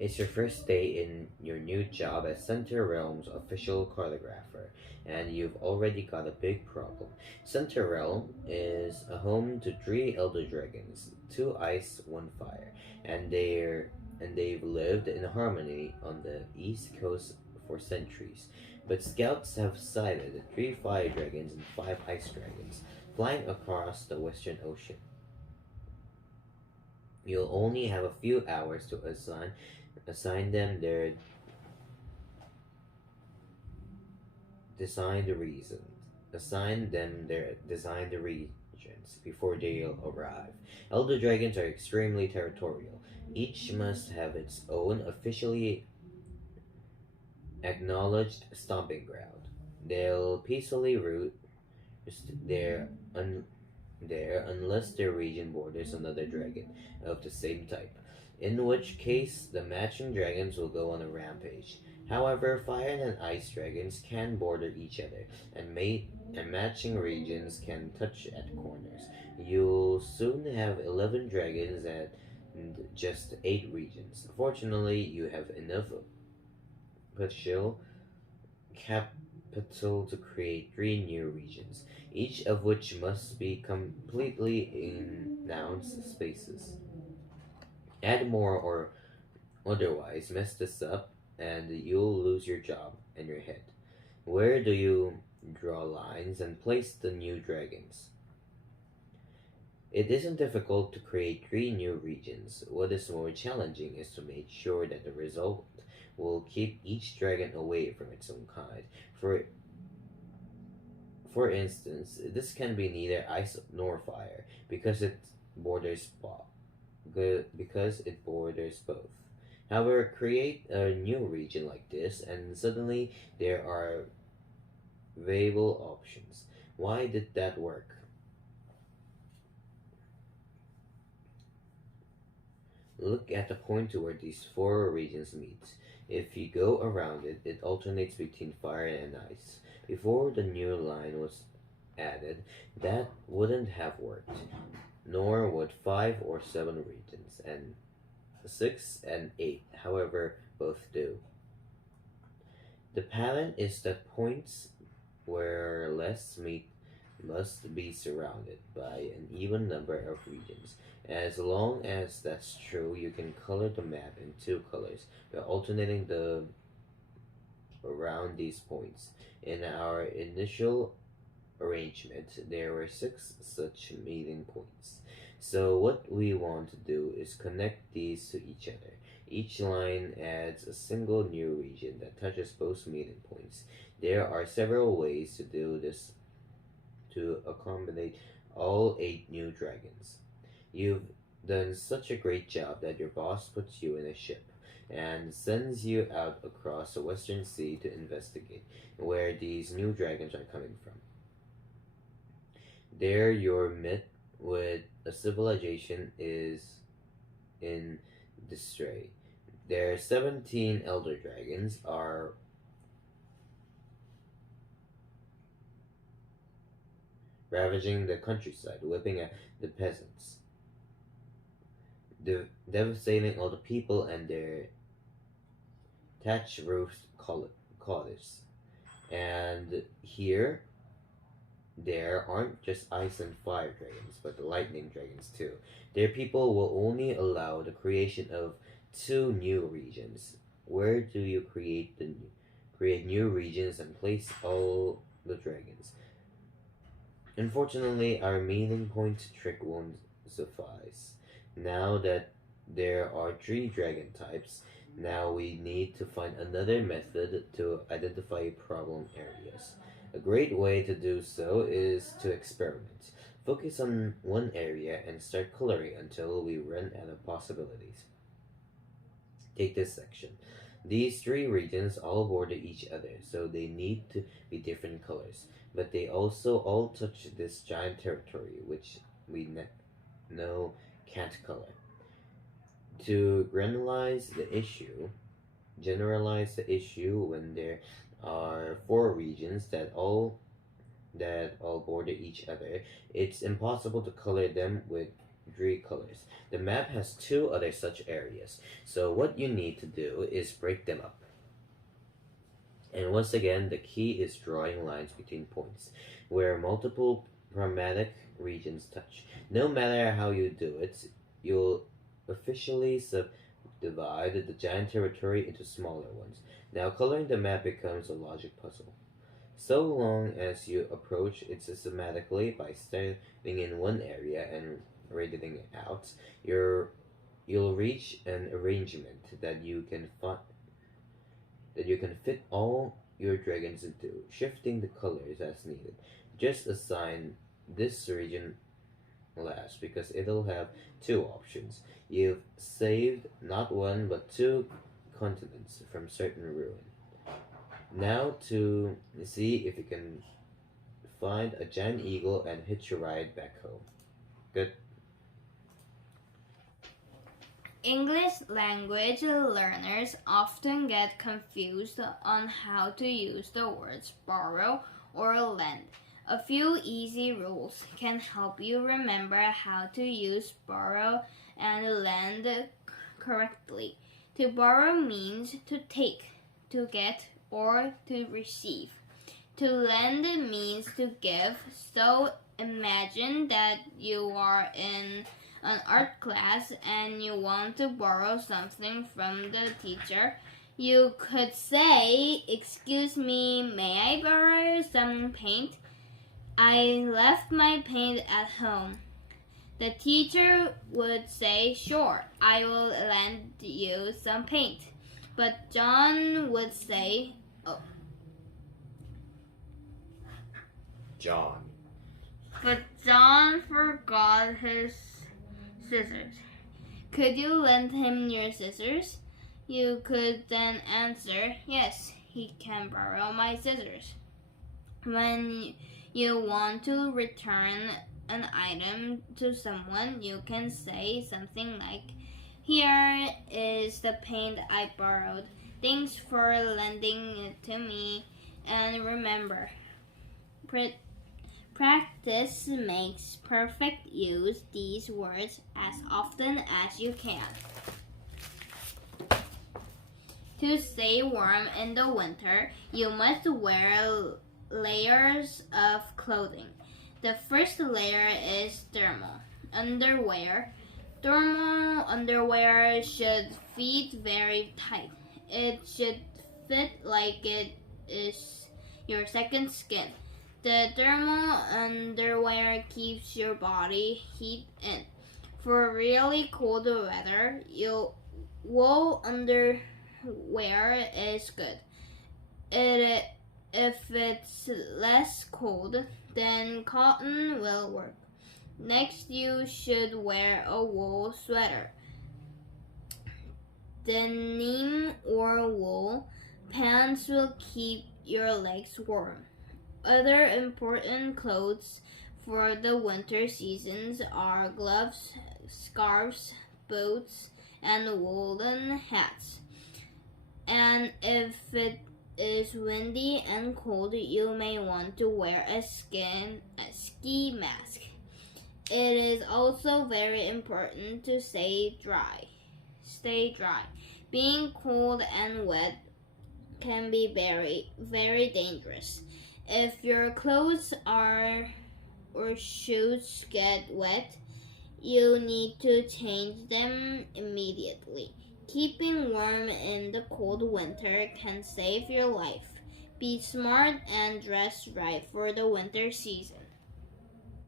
It's your first day in your new job as Center Realm's official cartographer, and you've already got a big problem. Center Realm is a home to three elder dragons, two ice, one fire, and they've lived in harmony on the east coast for centuries. But scouts have sighted three fire dragons and five ice dragons flying across the western ocean. You'll only have a few hours to assign them their designed reasons. Assign them their designed regions before they'll arrive. Elder dragons are extremely territorial. Each must have its own officially acknowledged stomping ground. They'll peacefully root there, there unless their region borders another dragon of the same type, in which case the matching dragons will go on a rampage. However, fire and ice dragons can border each other, and matching regions can touch at corners. You'll soon have 11 dragons and just 8 regions. Fortunately, you have enough potential capital to create 3 new regions, each of which must be completely announced spaces. Add more or otherwise mess this up and you'll lose your job and your head. Where do you draw lines and place the new dragons? It isn't difficult to create 3 new regions. What is more challenging is to make sure that the result will keep each dragon away from its own kind. For for instance, this can be neither ice nor fire borders bo- because it borders both. However, create a new region like this, and suddenly there are viable options. Why did that work? Look at the point where these four regions meet. If you go around it, it alternates between fire and ice. Before the new line was added, that wouldn't have worked, nor would 5 or 7 regions, and 6 and 8, however, both do. The pattern is that points where less meet must be surrounded by an even number of regions. As long as that's true, you can color the map in 2 colors by alternating the around these points. In our initial arrangement, there were 6 such meeting points. So what we want to do is connect these to each other. Each line adds a single new region that touches both meeting points. There are several ways to do this to accommodate all 8 new dragons. You've done such a great job that your boss puts you in a ship and sends you out across the Western Sea to investigate where these new dragons are coming from. There, you're met with a civilization is in disarray. Their 17 elder dragons are ravaging the countryside, whipping at the peasants, devastating all the people and their thatched roofed cottages. And here, there aren't just ice and fire dragons, but lightning dragons too. Their people will only allow the creation of 2 new regions. Where do you create new regions and place all the dragons? Unfortunately, our meeting point trick won't suffice. Now that there are 3 dragon types, now we need to find another method to identify problem areas. A great way to do so is to experiment. Focus on one area and start coloring until we run out of possibilities. Take this section. These 3 regions all border each other, so they need to be different colors, but they also all touch this giant territory, which we know can't color. To generalize the issue when there are 4 regions that all border each other, it's impossible to color them with boundary colors. The map has 2 other such areas, so what you need to do is break them up. And once again, the key is drawing lines between points, where multiple chromatic regions touch. No matter how you do it, you'll officially subdivide the giant territory into smaller ones. Now coloring the map becomes a logic puzzle. So long as you approach it systematically by starting in one area and reading it out, you'll reach an arrangement that you can fit all your dragons into, shifting the colors as needed. Just assign this region last because it'll have 2 options. You've saved not 1 but 2 continents from certain ruin. Now to see if you can find a giant eagle and hitch a ride back home. Good. English language learners often get confused on how to use the words borrow or lend. A few easy rules can help you remember how to use borrow and lend correctly. To borrow means to take, to get, or to receive. To lend means to give. So imagine that you are in an art class and you want to borrow something from the teacher. You could say, "Excuse me, may I borrow some paint? I left my paint at home." The teacher would say, "Sure, I will lend you some paint." But John would say, "Oh." But John forgot his scissors. Could you lend him your scissors? You could then answer, "Yes, he can borrow my scissors." When you want to return an item to someone, you can say something like, "Here is the paint I borrowed. Thanks for lending it to me." And remember, practice makes perfect. Use these words as often as you can. To stay warm in the winter, you must wear layers of clothing. The first layer is thermal underwear. Thermal underwear should fit very tight. It should fit like it is your second skin. The thermal underwear keeps your body heat in. For really cold weather, wool underwear is good. If it's less cold, then cotton will work. Next, you should wear a wool sweater. Denim or wool pants will keep your legs warm. Other important clothes for the winter seasons are gloves, scarves, boots, and woolen hats. And if it is windy and cold, you may want to wear a ski mask. It is also very important to stay dry. Being cold and wet can be very, very dangerous. If your clothes or shoes get wet, you need to change them immediately. Keeping warm in the cold winter can save your life. Be smart and dress right for the winter season.